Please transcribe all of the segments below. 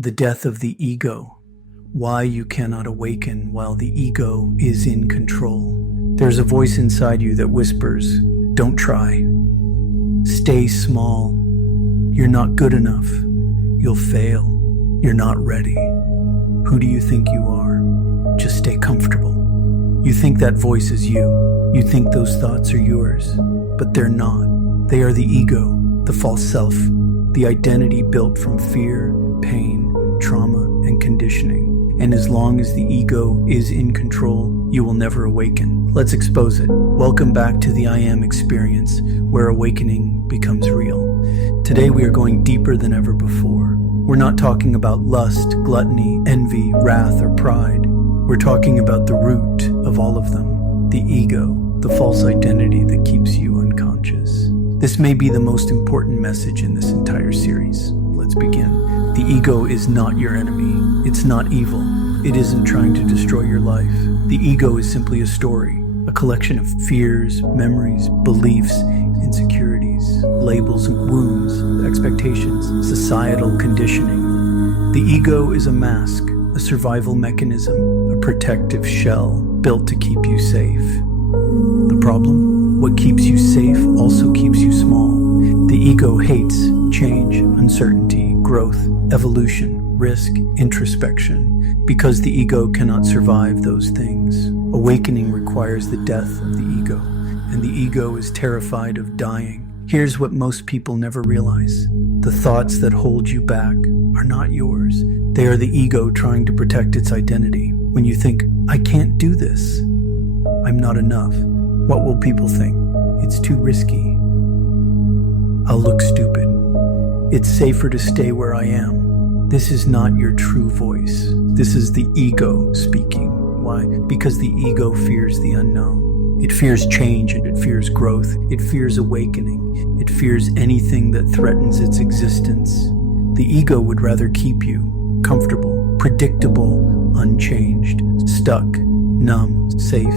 The death of the ego. Why you cannot awaken while the ego is in control. There's a voice inside you that whispers, "Don't try. Stay small. You're not good enough. You'll fail. You're not ready. Who do you think you are? Just stay comfortable." You think that voice is you. You think those thoughts are yours, but they're not. They are the ego, the false self, the identity built from fear, pain, trauma, and conditioning. And as long as the ego is in control, you will never awaken. Let's expose it. Welcome back to the I Am experience, where awakening becomes real. Today we are going deeper than ever before. We're not talking about lust, gluttony, envy, wrath, or pride. We're talking about the root of all of them, the ego, the false identity that keeps you unconscious. This may be the most important message in this entire series. Let's begin. The ego is not your enemy. It's not evil. It isn't trying to destroy your life. The ego is simply a story, a collection of fears, memories, beliefs, insecurities, labels and wounds, expectations, societal conditioning. The ego is a mask, a survival mechanism, a protective shell built to keep you safe. The problem? What keeps you safe also keeps you small. The ego hates change, uncertainty, growth, evolution, risk, introspection, because the ego cannot survive those things. Awakening requires the death of the ego, and the ego is terrified of dying. Here's what most people never realize. The thoughts that hold you back are not yours. They are the ego trying to protect its identity. When you think, "I can't do this. I'm not enough. What will people think? It's too risky. I'll look stupid. It's safer to stay where I am." This is not your true voice. This is the ego speaking. Why? Because the ego fears the unknown. It fears change, and it fears growth. It fears awakening. It fears anything that threatens its existence. The ego would rather keep you comfortable, predictable, unchanged, stuck, numb, safe,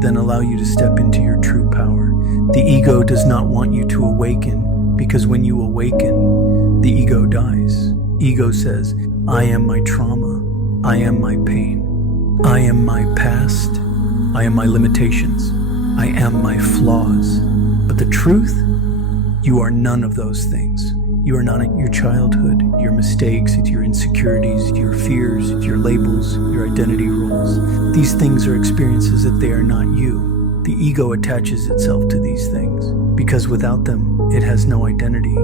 than allow you to step into your true power. The ego does not want you to awaken, because when you awaken, the ego dies. Ego says, "I am my trauma. I am my pain. I am my past. I am my limitations. I am my flaws." But the truth? You are none of those things. You are not your childhood, your mistakes, your insecurities, your fears, your labels, your identity roles. These things are experiences that they are not you. The ego attaches itself to these things because without them, it has no identity.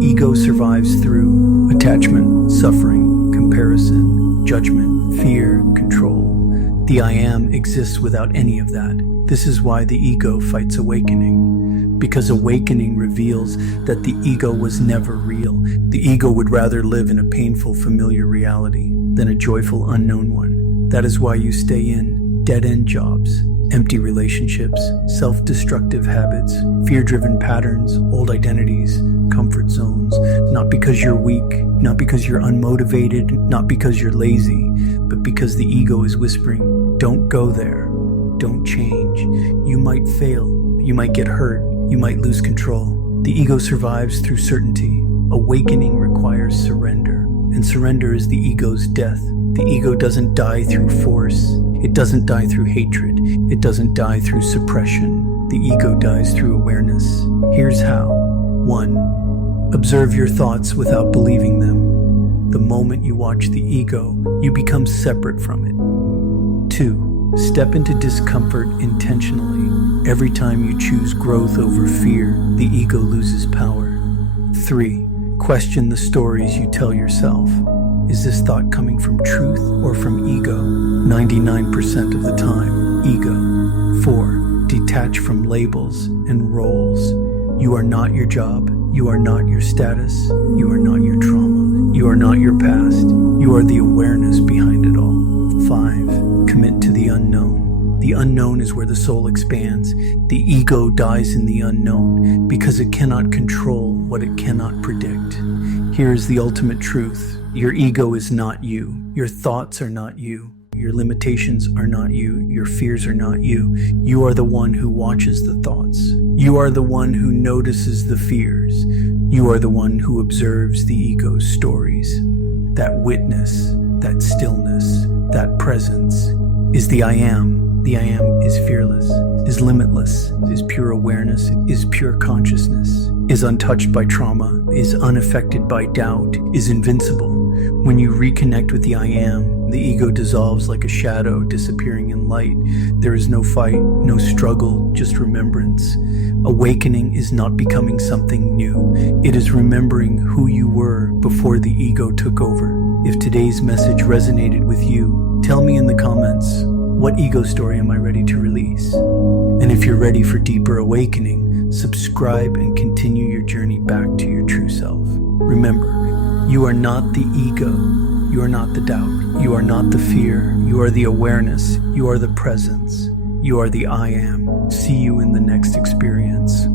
Ego survives through attachment, suffering, comparison, judgment, fear, control. The I Am exists without any of that. This is why the ego fights awakening. Because awakening reveals that the ego was never real. The ego would rather live in a painful, familiar reality than a joyful, unknown one. That is why you stay in dead-end jobs, empty relationships, self-destructive habits, fear-driven patterns, old identities, comfort zones, not because you're weak, not because you're unmotivated, not because you're lazy, but because the ego is whispering, "Don't go there. Don't change. You might fail. You might get hurt. You might lose control." The ego survives through certainty. Awakening requires surrender, and surrender is the ego's death. The ego doesn't die through force. It doesn't die through hatred. It doesn't die through suppression. The ego dies through awareness. Here's how. 1. Observe your thoughts without believing them. The moment you watch the ego, you become separate from it. 2. Step into discomfort intentionally. Every time you choose growth over fear, the ego loses power. 3. Question the stories you tell yourself. Is this thought coming from truth or from ego? 99% of the time, ego. 4. Detach from labels and roles. You are not your job. You are not your status. You are not your trauma. You are not your past. You are the awareness behind it all. 5. Commit to the unknown. The unknown is where the soul expands. The ego dies in the unknown because it cannot control what it cannot predict. Here is the ultimate truth. Your ego is not you. Your thoughts are not you. Your limitations are not you. Your fears are not you. You are the one who watches the thoughts. You are the one who notices the fears. You are the one who observes the ego's stories. that witness, that stillness, that presence is the I am. The I am is fearless, is limitless, is pure awareness, is pure consciousness, is untouched by trauma, is unaffected by doubt, is invincible. When you reconnect with the I am, the ego dissolves like a shadow disappearing in light. There is no fight, no struggle, just remembrance. Awakening is not becoming something new. It is remembering who you were before the ego took over. If today's message resonated with you, tell me in the comments, what ego story am I ready to release? And if you're ready for deeper awakening, subscribe and continue your journey back to your true self. Remember, you are not the ego. You are not the doubt. You are not the fear. You are the awareness. You are the presence. You are the I am. See you in the next experience.